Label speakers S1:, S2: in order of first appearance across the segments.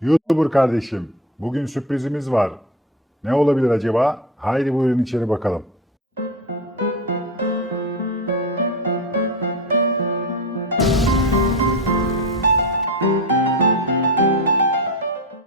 S1: YouTuber kardeşim, bugün sürprizimiz var. Ne olabilir acaba? Haydi buyurun içeri bakalım.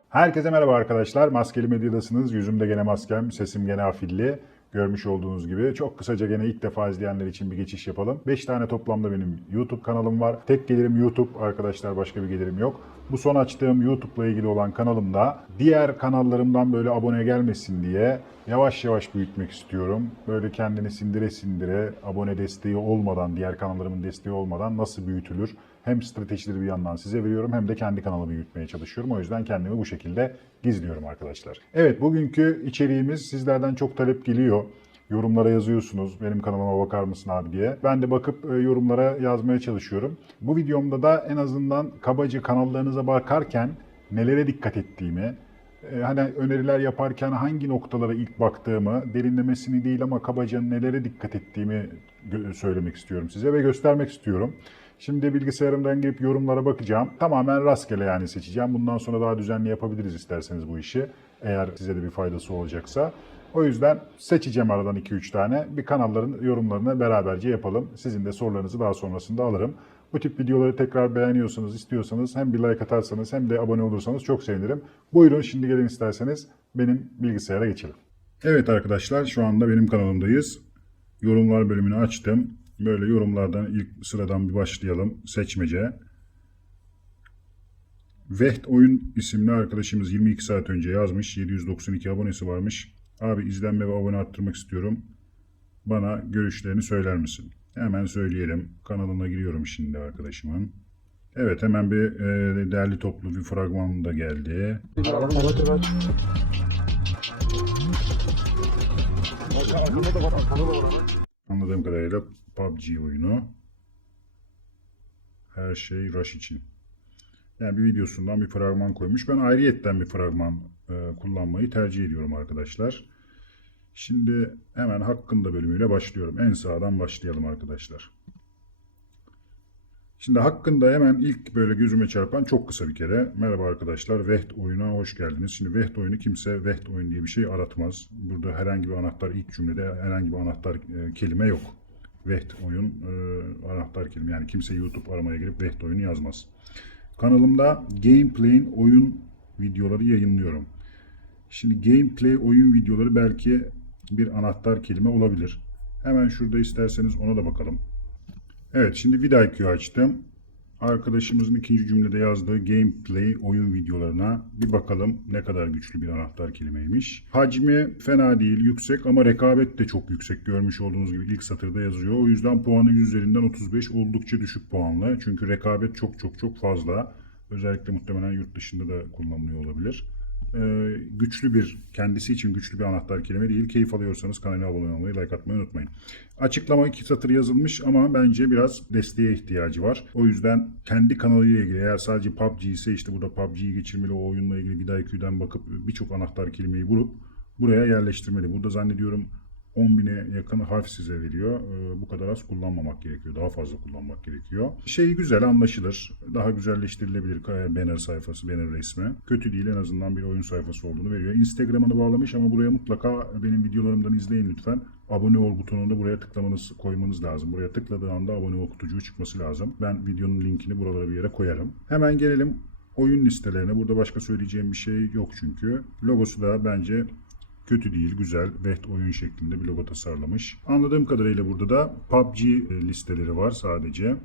S1: Herkese merhaba arkadaşlar. Maskeli Medya'dasınız. Yüzümde gene maskem, sesim gene afilli. Görmüş olduğunuz gibi çok kısaca gene ilk defa izleyenler için bir geçiş yapalım. 5 tane toplamda benim YouTube kanalım var. Tek gelirim YouTube arkadaşlar başka bir gelirim yok. Bu son açtığım YouTube'la ilgili olan kanalımda diğer kanallarımdan böyle abone gelmesin diye yavaş yavaş büyütmek istiyorum. Böyle kendini sindire sindire abone desteği olmadan, diğer kanallarımın desteği olmadan nasıl büyütülür? Hem stratejileri bir yandan size veriyorum hem de kendi kanalımı büyütmeye çalışıyorum. O yüzden kendimi bu şekilde gizliyorum arkadaşlar. Evet bugünkü içeriğimiz sizlerden çok talep geliyor. Yorumlara yazıyorsunuz benim kanalıma bakar mısın abi diye. Ben de bakıp e, yorumlara yazmaya çalışıyorum. Bu videomda da en azından kabaca kanallarınıza bakarken nelere dikkat ettiğimi, e, hani öneriler yaparken hangi noktalara ilk baktığımı, derinlemesini değil ama kabaca nelere dikkat ettiğimi söylemek istiyorum size ve göstermek istiyorum. Şimdi bilgisayarımdan girip yorumlara bakacağım. Tamamen rastgele yani seçeceğim. Bundan sonra daha düzenli yapabiliriz isterseniz bu işi. Eğer size de bir faydası olacaksa. O yüzden seçeceğim aradan 2-3 tane. Bir kanalların yorumlarını beraberce yapalım. Sizin de sorularınızı daha sonrasında alırım. Bu tip videoları tekrar beğeniyorsanız, istiyorsanız hem bir like atarsanız hem de abone olursanız çok sevinirim. Buyurun şimdi gelin isterseniz benim bilgisayara geçelim. Evet arkadaşlar şu anda benim kanalımdayız. Yorumlar bölümünü açtım. Böyle yorumlardan ilk sıradan bir başlayalım. Seçmece. Veht Oyun isimli arkadaşımız 22 saat önce yazmış. 792 abonesi varmış. Abi izlenme ve abone arttırmak istiyorum. Bana görüşlerini söyler misin? Hemen söyleyelim. Kanalına giriyorum şimdi arkadaşımın. Evet hemen bir e, değerli toplu bir fragman da geldi.
S2: Evet evet.
S1: Anladığım kadarıyla PUBG oyunu. Her şey Rush için. Yani bir videosundan bir fragman koymuş. Ben ayrıyetten bir fragman e, kullanmayı tercih ediyorum arkadaşlar. Şimdi hemen hakkında bölümüyle başlıyorum. En sağdan başlayalım arkadaşlar. Şimdi hakkında hemen ilk böyle gözüme çarpan çok kısa bir kere. Merhaba arkadaşlar, Veht oyuna hoş geldiniz. Şimdi Veht oyunu kimse Veht oyun diye bir şey aratmaz. Burada herhangi bir anahtar ilk cümlede herhangi bir anahtar e, kelime yok. Veht oyun e, anahtar kelime. Yani kimse YouTube aramaya girip Veht oyunu yazmaz. Kanalımda gameplay'in oyun videoları yayınlıyorum. Şimdi gameplay oyun videoları belki bir anahtar kelime olabilir. Hemen şurada isterseniz ona da bakalım. Evet şimdi vidIQ açtım. Arkadaşımızın ikinci cümlede yazdığı gameplay oyun videolarına bir bakalım ne kadar güçlü bir anahtar kelimeymiş. Hacmi fena değil yüksek ama rekabet de çok yüksek görmüş olduğunuz gibi ilk satırda yazıyor. O yüzden puanı 100 üzerinden 35 oldukça düşük puanlı. Çünkü rekabet çok çok çok fazla. Özellikle muhtemelen yurt dışında da kullanılıyor olabilir. Ee, güçlü bir, kendisi için güçlü bir anahtar kelime değil. Keyif alıyorsanız kanala abone olmayı, like atmayı unutmayın. Açıklama iki satır yazılmış ama bence biraz desteğe ihtiyacı var. O yüzden kendi kanalıyla ilgili eğer sadece PUBG ise işte burada PUBG'yi geçirmeli o oyunla ilgili bir IQ'den bakıp birçok anahtar kelimeyi bulup buraya yerleştirmeli. Burada zannediyorum 10 bine yakın harf size veriyor. Ee, bu kadar az kullanmamak gerekiyor. Daha fazla kullanmak gerekiyor. Şey güzel anlaşılır. Daha güzelleştirilebilir banner sayfası, banner resmi. Kötü değil en azından bir oyun sayfası olduğunu veriyor. Instagram'ını bağlamış ama buraya mutlaka benim videolarımdan izleyin lütfen. Abone ol butonunu da buraya tıklamanız, koymanız lazım. Buraya tıkladığı anda abone ol kutucuğu çıkması lazım. Ben videonun linkini buralara bir yere koyarım. Hemen gelelim oyun listelerine. Burada başka söyleyeceğim bir şey yok çünkü. Logosu da bence kötü değil, güzel. Veht oyun şeklinde bir logo tasarlamış. Anladığım kadarıyla burada da PUBG listeleri var sadece.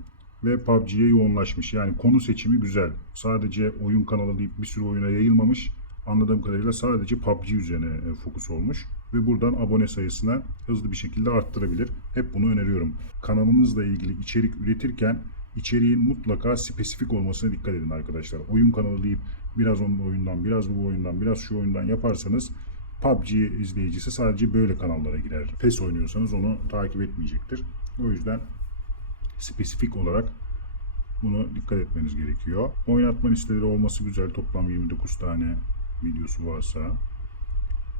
S1: Ve PUBG'ye yoğunlaşmış. Yani konu seçimi güzel. Sadece oyun kanalı deyip bir sürü oyuna yayılmamış. Anladığım kadarıyla sadece PUBG üzerine e, fokus olmuş. Ve buradan abone sayısına hızlı bir şekilde arttırabilir. Hep bunu öneriyorum. Kanalınızla ilgili içerik üretirken içeriğin mutlaka spesifik olmasına dikkat edin arkadaşlar. Oyun kanalı deyip biraz onun oyundan, biraz bu oyundan, biraz şu oyundan yaparsanız PUBG izleyicisi sadece böyle kanallara girer. PES oynuyorsanız onu takip etmeyecektir. O yüzden spesifik olarak bunu dikkat etmeniz gerekiyor. Oynatma listeleri olması güzel. Toplam 29 tane videosu varsa.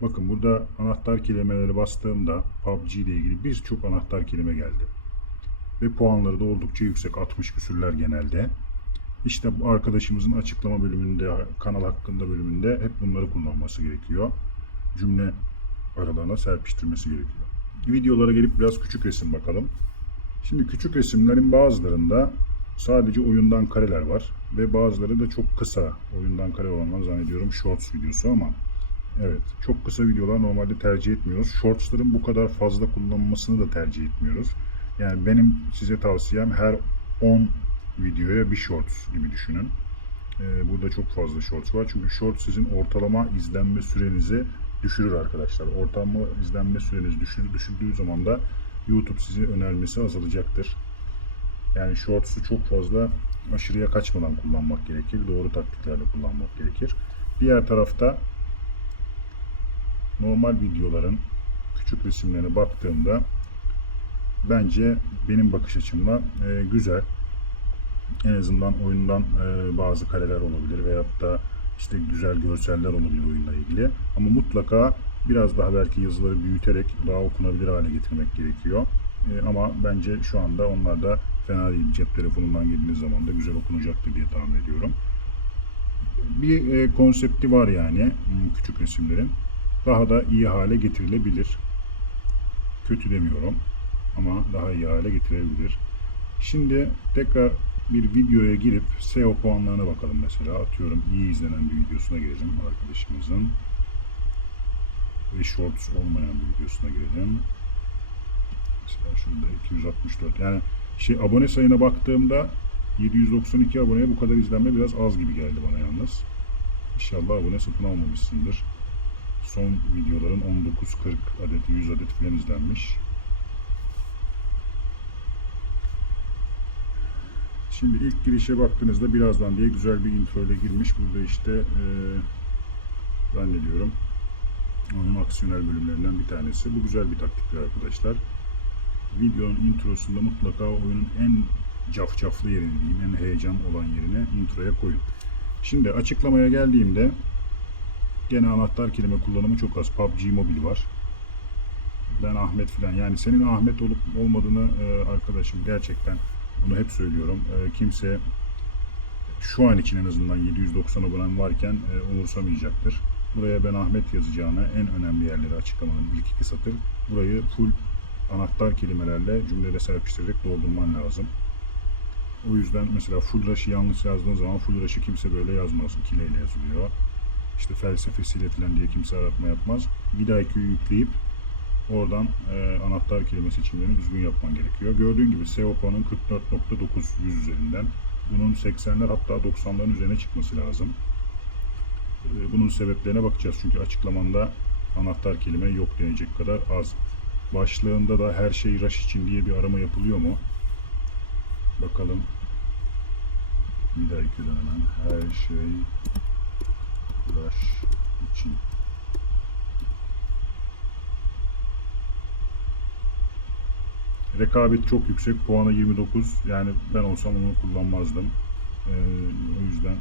S1: Bakın burada anahtar kelimeleri bastığımda PUBG ile ilgili birçok anahtar kelime geldi. Ve puanları da oldukça yüksek. 60 küsürler genelde. İşte arkadaşımızın açıklama bölümünde, kanal hakkında bölümünde hep bunları kullanması gerekiyor. Cümle aralarına serpiştirmesi gerekiyor. Videolara gelip biraz küçük resim bakalım. Şimdi küçük resimlerin bazılarında sadece oyundan kareler var ve bazıları da çok kısa oyundan kare olanlar zannediyorum shorts videosu ama evet çok kısa videolar normalde tercih etmiyoruz. Shortsların bu kadar fazla kullanılmasını da tercih etmiyoruz. Yani benim size tavsiyem her 10 videoya bir shorts gibi düşünün. Ee, burada çok fazla shorts var. Çünkü shorts sizin ortalama izlenme sürenizi düşürür arkadaşlar. Ortalama izlenme süreniz düşür, düşürdüğü zaman da YouTube sizi önermesi azalacaktır. Yani shorts'u çok fazla aşırıya kaçmadan kullanmak gerekir. Doğru taktiklerle kullanmak gerekir. Diğer tarafta normal videoların küçük resimlerine baktığımda bence benim bakış açımla e, güzel. En azından oyundan e, bazı kareler olabilir veyahut da işte güzel görseller olabilir oyunla ilgili. Ama mutlaka biraz daha belki yazıları büyüterek daha okunabilir hale getirmek gerekiyor. E, ama bence şu anda onlar da fena değil. Cep telefonundan girdiğiniz zaman da güzel okunacaktır diye tahmin ediyorum. Bir e, konsepti var yani hmm, küçük resimlerin. Daha da iyi hale getirilebilir. Kötü demiyorum ama daha iyi hale getirebilir. Şimdi tekrar bir videoya girip SEO puanlarına bakalım mesela. Atıyorum iyi izlenen bir videosuna girelim arkadaşımızın. Ve shorts olmayan bir videosuna girelim. Mesela şurada 264. Yani şey abone sayına baktığımda 792 aboneye bu kadar izlenme biraz az gibi geldi bana yalnız. İnşallah abone satın almamışsındır. Son videoların 19-40 adet, 100 adet falan izlenmiş. Şimdi ilk girişe baktığınızda birazdan diye güzel bir intro ile girmiş. Burada işte e, zannediyorum onun aksiyonel bölümlerinden bir tanesi. Bu güzel bir taktiktir arkadaşlar. Videonun introsunda mutlaka oyunun en cafcaflı yerini diyeyim, en heyecan olan yerine introya koyun. Şimdi açıklamaya geldiğimde gene anahtar kelime kullanımı çok az. PUBG Mobile var. Ben Ahmet filan. Yani senin Ahmet olup olmadığını e, arkadaşım gerçekten bunu hep söylüyorum. E, kimse şu an için en azından 790 abonem varken e, umursamayacaktır. Buraya ben Ahmet yazacağına en önemli yerleri açıklamanın ilk iki satır. Burayı full anahtar kelimelerle cümlede serpiştirerek doldurman lazım. O yüzden mesela full rush'ı yanlış yazdığın zaman full rush'ı kimse böyle yazmaz. İkileyle yazılıyor. İşte felsefesiyle falan diye kimse aratma yapmaz. Bir dahaki yükleyip oradan e, anahtar kelime seçimlerini düzgün yapman gerekiyor. Gördüğün gibi SEO puanın 44.9 100 üzerinden. Bunun 80'ler hatta 90'ların üzerine çıkması lazım. E, bunun sebeplerine bakacağız. Çünkü açıklamanda anahtar kelime yok denecek kadar az. Başlığında da her şey rush için diye bir arama yapılıyor mu? Bakalım. Bir daha ekledim hemen. Her şey rush için. Rekabet çok yüksek. Puanı 29. Yani ben olsam onu kullanmazdım. Ee, o yüzden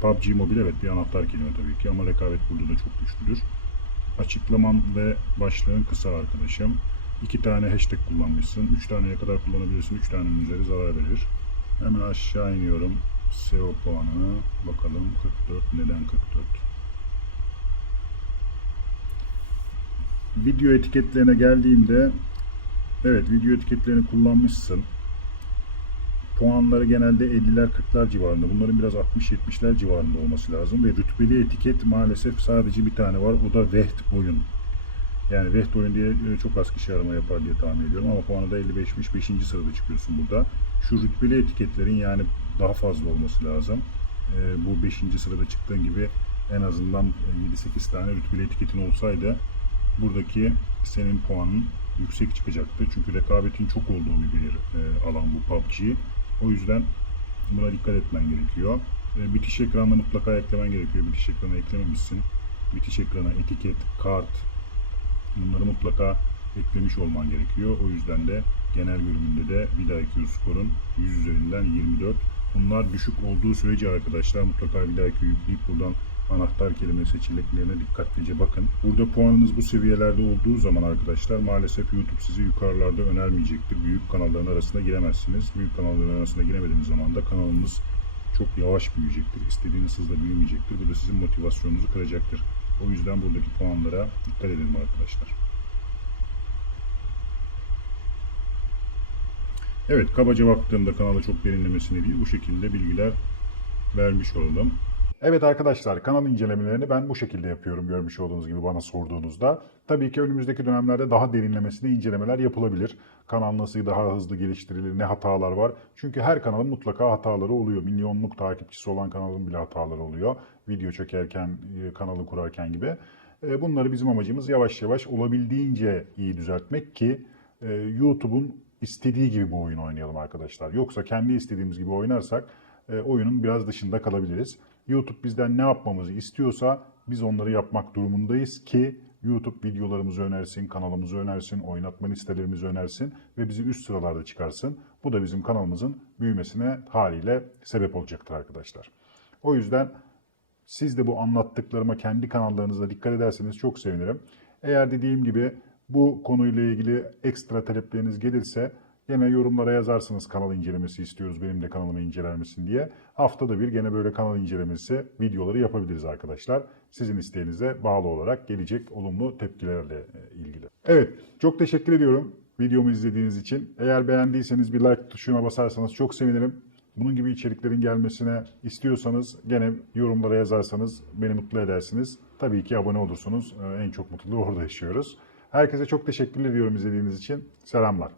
S1: PUBG Mobile evet bir anahtar kelime tabii ki ama rekabet burada da çok güçlüdür. Açıklaman ve başlığın kısa arkadaşım. İki tane hashtag kullanmışsın. Üç taneye kadar kullanabilirsin. Üç tanenin üzeri zarar verir. Hemen aşağı iniyorum. SEO puanına bakalım. 44. Neden 44? Video etiketlerine geldiğimde evet video etiketlerini kullanmışsın. Puanları genelde 50'ler 40'lar civarında. Bunların biraz 60-70'ler civarında olması lazım. Ve rütbeli etiket maalesef sadece bir tane var. O da Veht oyun. Yani Veht oyun diye e, çok az kişi arama yapar diye tahmin ediyorum. Ama puanı da 55'miş. 5. sırada çıkıyorsun burada. Şu rütbeli etiketlerin yani daha fazla olması lazım. E, bu 5. sırada çıktığın gibi en azından 7-8 tane rütbeli etiketin olsaydı buradaki senin puanın yüksek çıkacaktı. Çünkü rekabetin çok olduğu bir e, alan bu PUBG. O yüzden buna dikkat etmen gerekiyor. E, bitiş ekranına mutlaka eklemen gerekiyor. Bitiş ekranına eklememişsin. Bitiş ekrana etiket, kart bunları mutlaka eklemiş olman gerekiyor. O yüzden de genel bölümünde de bir dahaki skorun 100 üzerinden 24. Bunlar düşük olduğu sürece arkadaşlar mutlaka dahaki yükleyip buradan anahtar kelime seçeneklerine dikkatlice bakın. Burada puanınız bu seviyelerde olduğu zaman arkadaşlar maalesef YouTube sizi yukarılarda önermeyecektir. Büyük kanalların arasına giremezsiniz. Büyük kanalların arasına giremediğiniz zaman da kanalınız çok yavaş büyüyecektir. İstediğiniz hızla büyümeyecektir. Bu da sizin motivasyonunuzu kıracaktır. O yüzden buradaki puanlara dikkat edelim arkadaşlar. Evet kabaca baktığımda kanala çok derinlemesine değil bu şekilde bilgiler vermiş olalım. Evet arkadaşlar kanal incelemelerini ben bu şekilde yapıyorum görmüş olduğunuz gibi bana sorduğunuzda. Tabii ki önümüzdeki dönemlerde daha derinlemesine incelemeler yapılabilir. Kanal nasıl daha hızlı geliştirilir, ne hatalar var. Çünkü her kanalın mutlaka hataları oluyor. Milyonluk takipçisi olan kanalın bile hataları oluyor. Video çekerken, e, kanalı kurarken gibi. E, Bunları bizim amacımız yavaş yavaş olabildiğince iyi düzeltmek ki e, YouTube'un istediği gibi bu oyunu oynayalım arkadaşlar. Yoksa kendi istediğimiz gibi oynarsak oyunun biraz dışında kalabiliriz. YouTube bizden ne yapmamızı istiyorsa biz onları yapmak durumundayız ki YouTube videolarımızı önersin, kanalımızı önersin, oynatma listelerimizi önersin ve bizi üst sıralarda çıkarsın. Bu da bizim kanalımızın büyümesine haliyle sebep olacaktır arkadaşlar. O yüzden siz de bu anlattıklarıma kendi kanallarınızda dikkat ederseniz çok sevinirim. Eğer dediğim gibi bu konuyla ilgili ekstra talepleriniz gelirse Yine yorumlara yazarsınız kanal incelemesi istiyoruz benim de kanalımı inceler misin diye. Haftada bir gene böyle kanal incelemesi videoları yapabiliriz arkadaşlar. Sizin isteğinize bağlı olarak gelecek olumlu tepkilerle e, ilgili. Evet çok teşekkür ediyorum videomu izlediğiniz için. Eğer beğendiyseniz bir like tuşuna basarsanız çok sevinirim. Bunun gibi içeriklerin gelmesine istiyorsanız gene yorumlara yazarsanız beni mutlu edersiniz. Tabii ki abone olursunuz. Ee, En çok mutluluğu orada yaşıyoruz. Herkese çok teşekkür ediyorum izlediğiniz için. Selamlar.